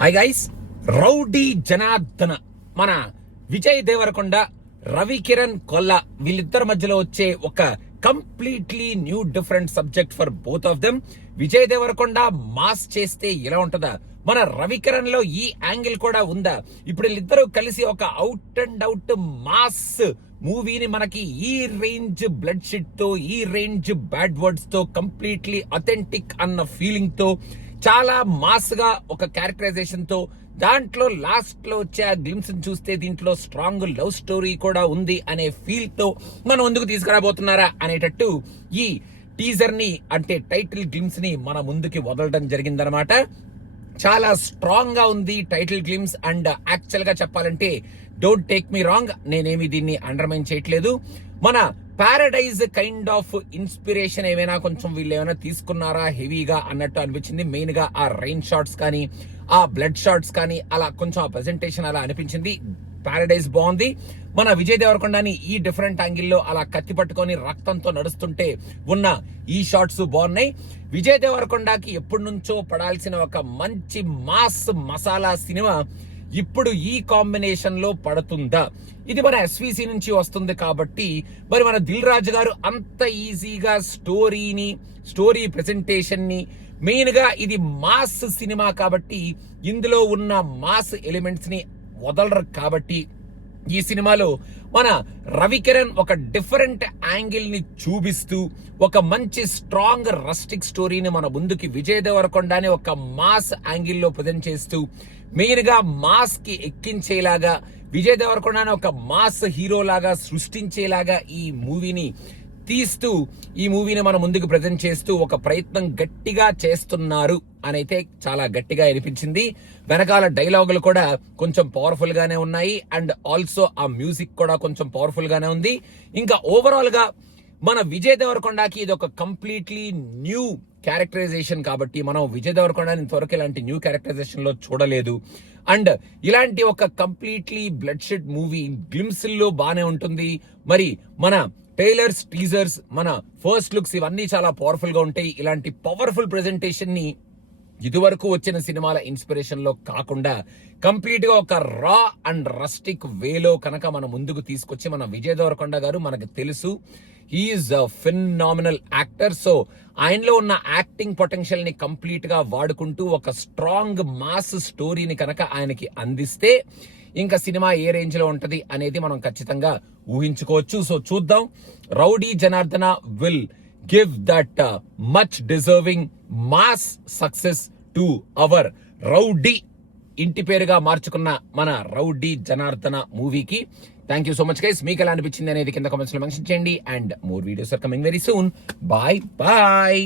Hi guys, rowdy Janardhana మన విజయ్ దేవరకొండ, రవికిరణ్ కొల్లా వీళ్ళిద్దరి మధ్యలో వచ్చే ఒక completely new different subject for both of them. Vijay Deverakonda mass చేస్తే ఎలా ఉంటుందా, మన రవికిరణ్ లో ఈ యాంగిల్ కూడా ఉందా? ఇప్పుడు వీళ్ళిద్దరూ కలిసి ఒక అవుట్ అండ్ అవుట్ మాస్ మూవీని మనకి ఈ రేంజ్ బ్లడ్ షిట్ తో, ఈ రేంజ్ బ్యాడ్ వర్డ్స్ తో, కంప్లీట్లీ అథెంటిక్ అన్న ఫీలింగ్ తో, చాలా మాస్ గా ఒక క్యారెక్టరైజేషన్ తో, దాంట్లో లాస్ట్ లో వచ్చే ఆ గ్లిమ్స్ చూస్తే దీంట్లో స్ట్రాంగ్ లవ్ స్టోరీ కూడా ఉంది అనే ఫీల్ తో మనం ముందుకు తీసుకురాబోతున్నారా అనేటట్టు ఈ టీజర్ ని, అంటే టైటిల్ గ్లిమ్స్ ని మన ముందుకి వదలడం జరిగిందనమాట. చాలా స్ట్రాంగ్ గా ఉంది టైటిల్ గ్లిమ్స్. అండ్ యాక్చువల్ గా చెప్పాలంటే, డోంట్ టేక్ మీ రాంగ్, నేనేమి దీన్ని అండర్మైన్ చేయట్లేదు. మన పారడైజ్ కైండ్ ఆఫ్ ఇన్స్పిరేషన్ ఏమైనా కొంచెం వీళ్ళు ఏమైనా తీసుకున్నారా హెవీగా అన్నట్టు అనిపించింది. మెయిన్ గా ఆ రైన్ షాట్స్ కానీ, ఆ బ్లడ్ షాట్స్ కానీ, అలా కొంచెం ఆ ప్రెజెంటేషన్ అలా అనిపించింది. పారడైజ్ బాగుంది. మన విజయ్ దేవరకొండని ఈ డిఫరెంట్ యాంగిల్లో అలా కత్తి పట్టుకొని రక్తంతో నడుస్తుంటే ఉన్న ఈ షాట్స్ బాగున్నాయి. విజయ్ దేవరకొండకి ఎప్పటి నుంచో పడాల్సిన ఒక మంచి మాస్ మసాలా సినిమా ఇప్పుడు ఈ కాంబినేషన్ లో పడుతుందా? ఇది మన ఎస్విసి నుంచి వస్తుంది కాబట్టి మరి మన దిల్ రాజు గారు అంత ఈజీగా స్టోరీ ప్రెజెంటేషన్ ని, మెయిన్ గా ఇది మాస్ సినిమా కాబట్టి ఇందులో ఉన్న మాస్ ఎలిమెంట్స్ ని వదలరు. కాబట్టి ఈ సినిమాలో మన రవికిరణ్ ఒక డిఫరెంట్ యాంగిల్ ని చూపిస్తూ ఒక మంచి స్ట్రాంగ్ రస్టిక్ స్టోరీని మన ముందుకి విజయ్ దేవరకొండని ఒక మాస్ యాంగిల్లో ప్రజెంట్ చేస్తూ, మెయిన్ గా మాస్ కి ఎక్కించేలాగా, విజయ్ దేవరకొండని ఒక మాస్ హీరో లాగా సృష్టించేలాగా ఈ మూవీని తీస్తూ, ఈ మూవీని మన ముందుకు ప్రజెంట్ చేస్తూ ఒక ప్రయత్నం గట్టిగా చేస్తున్నారు అనైతే చాలా గట్టిగా అనిపించింది. వెనకాల డైలాగులు కూడా కొంచెం పవర్ఫుల్ గానే ఉన్నాయి. అండ్ ఆల్సో ఆ మ్యూజిక్ కూడా కొంచెం పవర్ఫుల్ గానే ఉంది. ఇంకా ఓవరాల్ గా మన విజయ్ దేవరకొండకి ఇది ఒక కంప్లీట్లీ న్యూ క్యారెక్టరైజేషన్ కాబట్టి మనం విజయ్ దేవరకొండని ఇంతవరకు ఇలాంటి న్యూ క్యారెక్టరైజేషన్ లో చూడలేదు. అండ్ ఇలాంటి ఒక completely blood shed movie glimpse లో బానే ఉంటుంది. మరి మన ట్రైలర్స్, టీజర్స్, మన ఫస్ట్ లుక్స్ ఇవన్నీ చాలా పవర్ఫుల్ గా ఉంటాయి. ఇలాంటి పవర్ఫుల్ ప్రెజెంటేషన్ ని ఇదివరకు వచ్చిన సినిమాల ఇన్స్పిరేషన్ లో కాకుండా కంప్లీట్ గా ఒక రా అండ్ రస్టిక్ వేలో కనుక మన ముందుకు తీసుకొచ్చి, మన విజయ్ దేవరకొండ గారు మనకు తెలుసు, హీఈస్ ఫినామినల్ యాక్టర్. సో ఆయనలో ఉన్న యాక్టింగ్ పొటెన్షియల్ ని కంప్లీట్ గా వాడుకుంటూ ఒక స్ట్రాంగ్ మాస్ స్టోరీని కనుక ఆయనకి అందిస్తే ఇంకా సినిమా ఏ రేంజ్ లో ఉంటది అనేది మనం ఖచ్చితంగా ఊహించుకోవచ్చు. సో చూద్దాం. Rowdy Janardhana will give that much deserving mass success to our rowdy, ఇంటి పేరుగా మార్చుకున్న మన రౌడీ జనార్దన మూవీకి. Thank you so much guys. మీకు ఎలా అనిపించింది అనేది కింద కామెంట్స్ లో మెన్షన్ చేయండి. And more videos are coming very soon. Bye bye.